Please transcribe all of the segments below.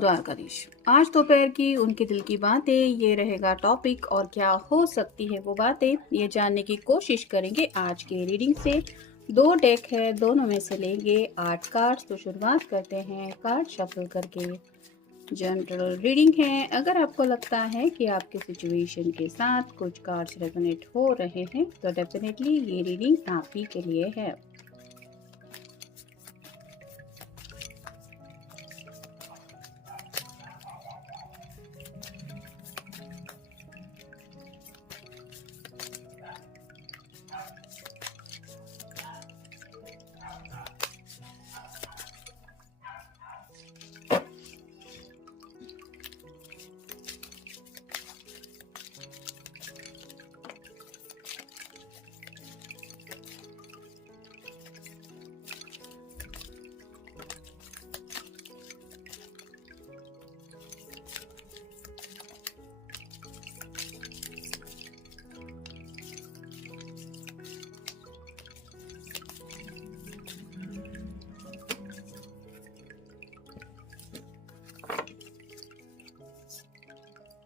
द्वारकाधीश। आज दोपहर की उनके दिल की बातें, ये रहेगा टॉपिक। और क्या हो सकती है वो बातें, ये जानने की कोशिश करेंगे आज के रीडिंग से। दो डेक है, दोनों में से लेंगे 8 कार्ड्स। तो शुरुआत करते हैं कार्ड शफल करके। जनरल रीडिंग है। अगर आपको लगता है कि आपके सिचुएशन के साथ कुछ कार्ड्स रेजोनेट हो रहे हैं तो डेफिनेटली ये रीडिंग आप ही के लिए है।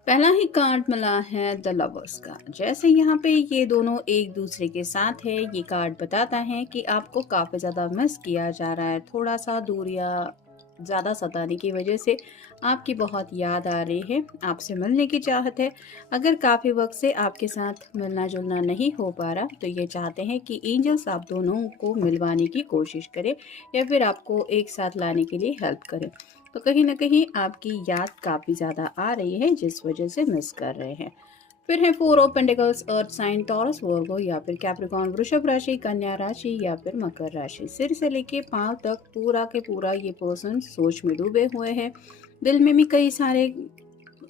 पहला ही कार्ड मिला है द लवर्स का। जैसे यहाँ पे ये दोनों एक दूसरे के साथ है, ये कार्ड बताता है कि आपको काफ़ी ज़्यादा मिस किया जा रहा है। थोड़ा सा दूरियां ज़्यादा सताने की वजह से आपकी बहुत याद आ रही है, आपसे मिलने की चाहत है। अगर काफ़ी वक्त से आपके साथ मिलना जुलना नहीं हो पा रहा तो ये चाहते हैं कि एंजल्स आप दोनों को मिलवाने की कोशिश करें या फिर आपको एक साथ लाने के लिए हेल्प करें। तो कहीं ना कहीं आपकी याद काफ़ी ज़्यादा आ रही है जिस वजह से मिस कर रहे हैं। फिर है 4 of pentacles, earth sign, Taurus, Virgo या फिर कैप्रिकॉर्न, वृषभ राशि, कन्या राशि या फिर मकर राशि। सिर से लेके पांव तक पूरा के पूरा ये पर्सन सोच में डूबे हुए हैं। दिल में भी कई सारे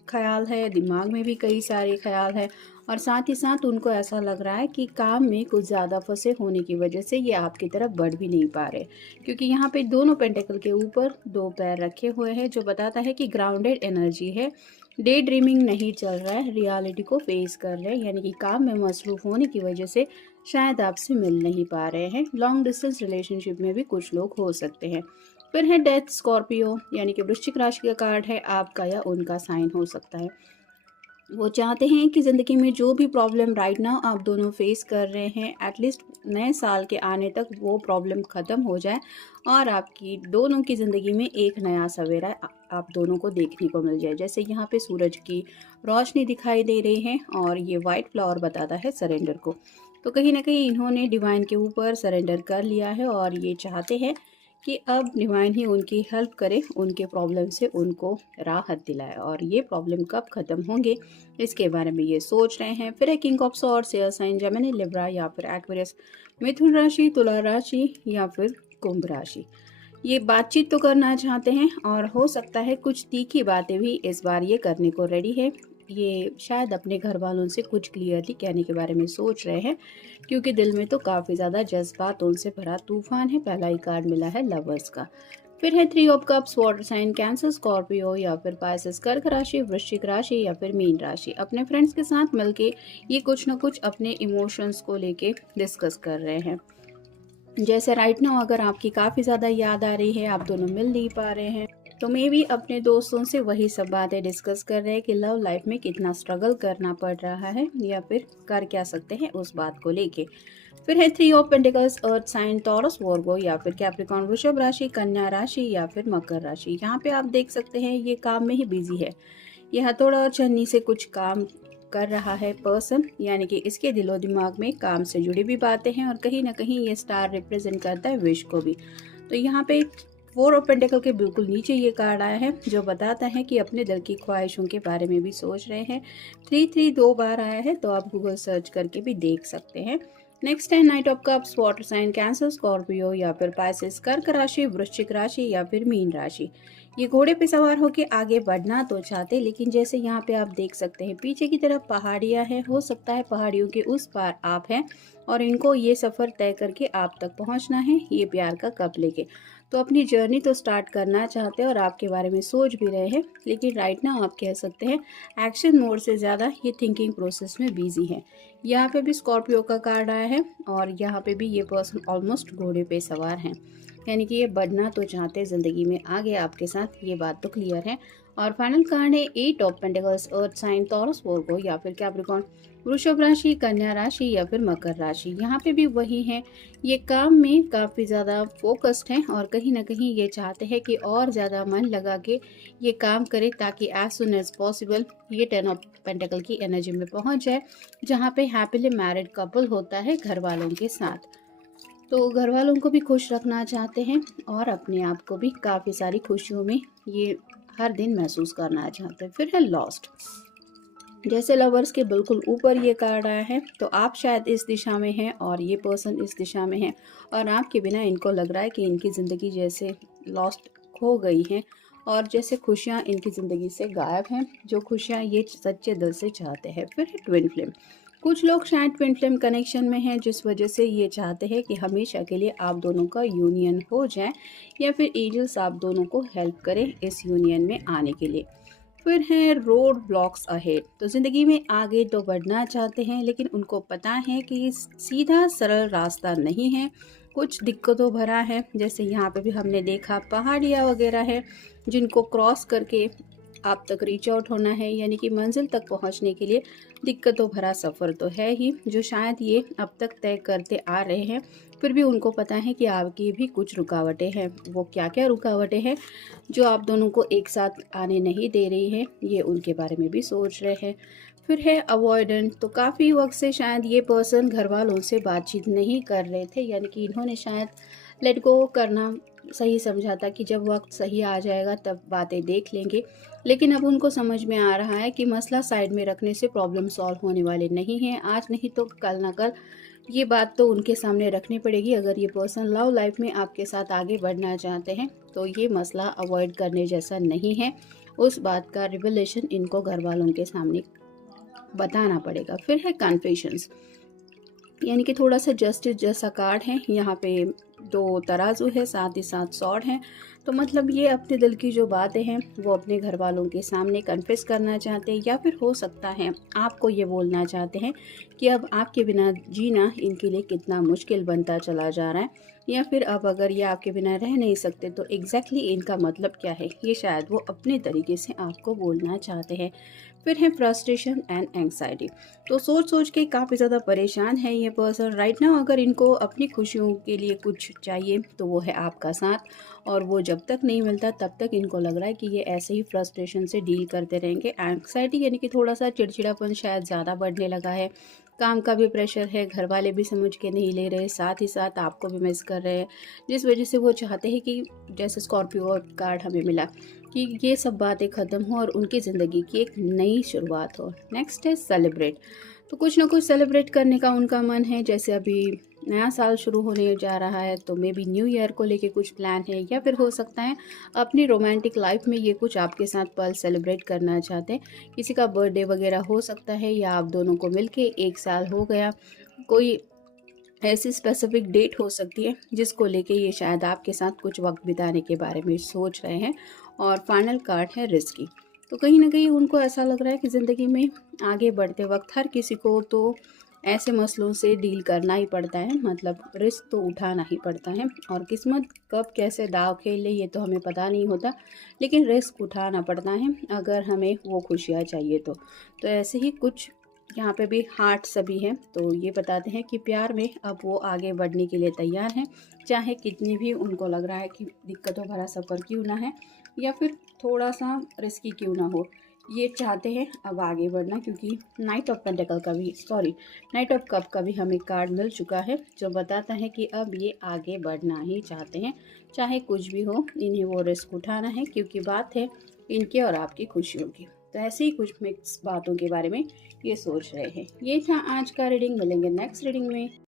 ख्याल है, दिमाग में भी कई सारे ख्याल है और साथ ही साथ उनको ऐसा लग रहा है कि काम में कुछ ज़्यादा फंसे होने की वजह से ये आपकी तरफ बढ़ भी नहीं पा रहे, क्योंकि यहाँ पे दोनों पेंटिकल के ऊपर 2 पैर रखे हुए हैं जो बताता है कि ग्राउंडेड एनर्जी है। डे ड्रीमिंग नहीं चल रहा है, रियलिटी को फेस कर रहे हैं, यानी कि काम में मसरूफ होने की वजह से शायद आपसे मिल नहीं पा रहे हैं। लॉन्ग डिस्टेंस रिलेशनशिप में भी कुछ लोग हो सकते हैं। फिर है डेथ, स्कॉर्पियो, यानी कि वृश्चिक राशि का कार्ड है, आपका या उनका साइन हो सकता है। वो चाहते हैं कि ज़िंदगी में जो भी प्रॉब्लम राइट नाउ आप दोनों फेस कर रहे हैं, एटलीस्ट नए साल के आने तक वो प्रॉब्लम ख़त्म हो जाए और आपकी दोनों की ज़िंदगी में एक नया सवेरा आप दोनों को देखने को मिल जाए। जैसे यहाँ पे सूरज की रोशनी दिखाई दे रही है और ये वाइट फ्लावर बताता है सरेंडर को। तो कहीं ना कहीं इन्होंने डिवाइन के ऊपर सरेंडर कर लिया है और ये चाहते हैं कि अब डिवाइन ही उनकी हेल्प करे, उनके प्रॉब्लम से उनको राहत दिलाए। और ये प्रॉब्लम कब ख़त्म होंगे इसके बारे में ये सोच रहे हैं। फिर है king of swords, air sign, Gemini, Libra या फिर एक्वेरियस, मिथुन राशि, तुला राशि या फिर कुंभ राशि। ये बातचीत तो करना चाहते हैं और हो सकता है कुछ तीखी बातें भी इस बार ये करने को रेडी है। ये शायद अपने घर वालों से कुछ क्लियरली कहने के बारे में सोच रहे हैं, क्योंकि दिल में तो काफ़ी ज़्यादा जज्बात उनसे भरा तूफान है। पहला ही कार्ड मिला है लवर्स का। फिर है 3 of cups, water sign, Cancer, Scorpio या फिर पाइसेस, कर्क राशि, वृश्चिक राशि या फिर मीन राशि। अपने फ्रेंड्स के साथ मिलके ये कुछ ना कुछ अपने इमोशंस को लेके डिस्कस कर रहे हैं। जैसे राइट नाउ अगर आपकी काफ़ी ज़्यादा याद आ रही है, आप दोनों मिल नहीं पा रहे हैं, तो मे भी अपने दोस्तों से वही सब बातें डिस्कस कर रहे हैं कि लव लाइफ में कितना स्ट्रगल करना पड़ रहा है या फिर कर क्या सकते हैं उस बात को लेके। फिर है 3 of pentacles, earth sign, Taurus, Virgo या फिर कैप्रिकॉर्न, वृषभ राशि, कन्या राशि या फिर मकर राशि। यहाँ पे आप देख सकते हैं ये काम में ही बिजी है। ये हथौड़ा और छन्नी से कुछ काम कर रहा है पर्सन, यानी कि इसके दिलो दिमाग में काम से जुड़ी भी बातें हैं और कहीं ना कहीं ये स्टार रिप्रेजेंट करता है विश को भी। तो यहाँ पे 4 ऑफ पेंटिकल के बिल्कुल नीचे ये कार्ड आया है जो बताता है कि अपने दिल की ख्वाहिशों के बारे में भी सोच रहे हैं। 3 2 बार आया है तो आप गूगल सर्च करके भी देख सकते हैं। नेक्स्ट है knight of cups, water sign, Cancer, Scorpio या फिर पाइसेस, कर्क राशि, वृश्चिक राशि या फिर मीन राशि। ये घोड़े पे सवार होके आगे बढ़ना तो चाहते, लेकिन जैसे यहाँ पे आप देख सकते हैं पीछे की तरफ पहाड़ियाँ हैं। हो सकता है पहाड़ियों के उस पार आप हैं और इनको ये सफ़र तय करके आप तक पहुँचना है ये प्यार का कप लेके। तो अपनी जर्नी तो स्टार्ट करना चाहते हैं और आपके बारे में सोच भी रहे हैं, लेकिन राइट ना आप कह सकते हैं एक्शन मोड से ज़्यादा ये थिंकिंग प्रोसेस में बिजी है। यहाँ पे भी स्कॉर्पियो का कार्ड आया है और यहाँ पे भी ये पर्सन ऑलमोस्ट घोड़े पे सवार हैं। यानी कि ये बढ़ना तो चाहते हैं ज़िंदगी में आगे आपके साथ, ये बात तो क्लियर है। और फाइनल कार्ड है eight of pentacles, earth sign Taurus Virgo या फिर कैप्रिकॉर्न, वृषभ राशि, कन्या राशि या फिर मकर राशि। यहाँ पे भी वही है, ये काम में काफ़ी ज़्यादा फोकस्ड हैं और कहीं ना कहीं ये चाहते हैं कि और ज़्यादा मन लगा के ये काम करे ताकि एज सुन एज पॉसिबल ये टेन ऑफ पेंटिकल की एनर्जी में पहुँच जाए, जहाँ पे हैप्पीली मैरिड कपल होता है घर वालों के साथ। तो घर वालों को भी खुश रखना चाहते हैं और अपने आप को भी काफ़ी सारी खुशियों में ये हर दिन महसूस करना चाहते हैं। फिर है लॉस्ट। जैसे लवर्स के बिल्कुल ऊपर ये कार्ड आया है, तो आप शायद इस दिशा में हैं और ये पर्सन इस दिशा में है और आपके बिना इनको लग रहा है कि इनकी ज़िंदगी जैसे लॉस्ट खो गई है और जैसे खुशियाँ इनकी ज़िंदगी से गायब हैं, जो खुशियाँ ये सच्चे दिल से चाहते हैं। फिर है ट्विन फ्लेम। कुछ लोग शायद ट्विन फ्लेम कनेक्शन में हैं, जिस वजह से ये चाहते हैं कि हमेशा के लिए आप दोनों का यूनियन हो जाए या फिर एंजल्स आप दोनों को हेल्प करें इस यूनियन में आने के लिए। फिर है रोड ब्लॉक्स अहेड। तो ज़िंदगी में आगे तो बढ़ना चाहते हैं, लेकिन उनको पता है कि सीधा सरल रास्ता नहीं है, कुछ दिक्कतों भरा है। जैसे यहाँ पे भी हमने देखा पहाड़ियाँ वगैरह है जिनको क्रॉस करके आप तक रीच आउट होना है, यानी कि मंजिल तक पहुँचने के लिए दिक्कतों भरा सफ़र तो है ही, जो शायद ये अब तक तय करते आ रहे हैं। फिर भी उनको पता है कि आपकी भी कुछ रुकावटें हैं। वो क्या क्या रुकावटें हैं जो आप दोनों को एक साथ आने नहीं दे रही है, ये उनके बारे में भी सोच रहे हैं। फिर है अवॉइडेंट। तो काफ़ी वक्त से शायद ये पर्सन घर वालों से बातचीत नहीं कर रहे थे, यानी कि इन्होंने शायद लेट गो करना सही समझा था कि जब वक्त सही आ जाएगा तब बातें देख लेंगे। लेकिन अब उनको समझ में आ रहा है कि मसला साइड में रखने से प्रॉब्लम सॉल्व होने वाले नहीं हैं। आज नहीं तो कल ना कल ये बात तो उनके सामने रखनी पड़ेगी। अगर ये पर्सन लव लाइफ में आपके साथ आगे बढ़ना चाहते हैं तो ये मसला अवॉइड करने जैसा नहीं है। उस बात का रिवलेशन इनको घर वालों के सामने बताना पड़ेगा। फिर है कन्फेशंस, यानी कि थोड़ा सा जस्टिस जैसा कार्ड है। यहाँ पे दो तराजू है, साथ ही साथ सॉर्ड है। तो मतलब ये अपने दिल की जो बातें हैं वो अपने घर वालों के सामने कन्फेस करना चाहते हैं, या फिर हो सकता है आपको ये बोलना चाहते हैं कि अब आपके बिना जीना इनके लिए कितना मुश्किल बनता चला जा रहा है, या फिर अब अगर ये आपके बिना रह नहीं सकते तो एग्जैक्टली इनका मतलब क्या है, ये शायद वो अपने तरीके से आपको बोलना चाहते हैं। फिर है फ्रस्ट्रेशन एंड एंग्जाइटी। तो सोच सोच के काफ़ी ज़्यादा परेशान है ये पर्सन राइट नाउ। अगर इनको अपनी खुशियों के लिए कुछ चाहिए तो वो है आपका साथ, और वो जब तक नहीं मिलता तब तक इनको लग रहा है कि ये ऐसे ही फ्रस्ट्रेशन से डील करते रहेंगे। एंग्जाइटी यानी कि थोड़ा सा चिड़चिड़ापन शायद ज़्यादा बढ़ने लगा है, काम का भी प्रेशर है, घर वाले भी समझ के नहीं ले रहे, साथ ही साथ आपको भी मिस कर रहे हैं, जिस वजह से वो चाहते हैं कि जैसे स्कॉर्पियो कार्ड हमें मिला कि ये सब बातें ख़त्म हो और उनकी ज़िंदगी की एक नई शुरुआत हो। नेक्स्ट है सेलिब्रेट। तो कुछ ना कुछ सेलिब्रेट करने का उनका मन है। जैसे अभी नया साल शुरू होने जा रहा है तो मे बी न्यू ईयर को लेके कुछ प्लान है, या फिर हो सकता है अपनी रोमांटिक लाइफ में ये कुछ आपके साथ पल सेलिब्रेट करना चाहते हैं। किसी का बर्थडे वगैरह हो सकता है, या आप दोनों को मिलके एक साल हो गया, कोई ऐसी स्पेसिफिक डेट हो सकती है जिसको लेके ये शायद आपके साथ कुछ वक्त बिताने के बारे में सोच रहे हैं। और फाइनल कार्ड है रिस्की। तो कहीं ना कहीं उनको ऐसा लग रहा है कि ज़िंदगी में आगे बढ़ते वक्त हर किसी को तो ऐसे मसलों से डील करना ही पड़ता है, मतलब रिस्क तो उठाना ही पड़ता है। और किस्मत कब कैसे दाव खेल ले ये तो हमें पता नहीं होता, लेकिन रिस्क उठाना पड़ता है अगर हमें वो खुशियाँ चाहिए तो ऐसे ही कुछ यहाँ पे भी हार्ट सभी हैं। तो ये बताते हैं कि प्यार में अब वो आगे बढ़ने के लिए तैयार हैं, चाहे कितनी भी उनको लग रहा है कि दिक्कतों भरा सफ़र क्यों ना है या फिर थोड़ा सा रिस्की क्यों ना हो, ये चाहते हैं अब आगे बढ़ना। क्योंकि नाइट ऑफ पेंटिकल का भी नाइट ऑफ कप का भी हमें कार्ड मिल चुका है, जो बताता है कि अब ये आगे बढ़ना ही चाहते हैं, चाहे कुछ भी हो इन्हें वो रिस्क उठाना है, क्योंकि बात है इनके और आपकी खुशियों की। तो ऐसे ही कुछ मिक्स बातों के बारे में ये सोच रहे हैं। ये था आज का रीडिंग। मिलेंगे नेक्स्ट रीडिंग में।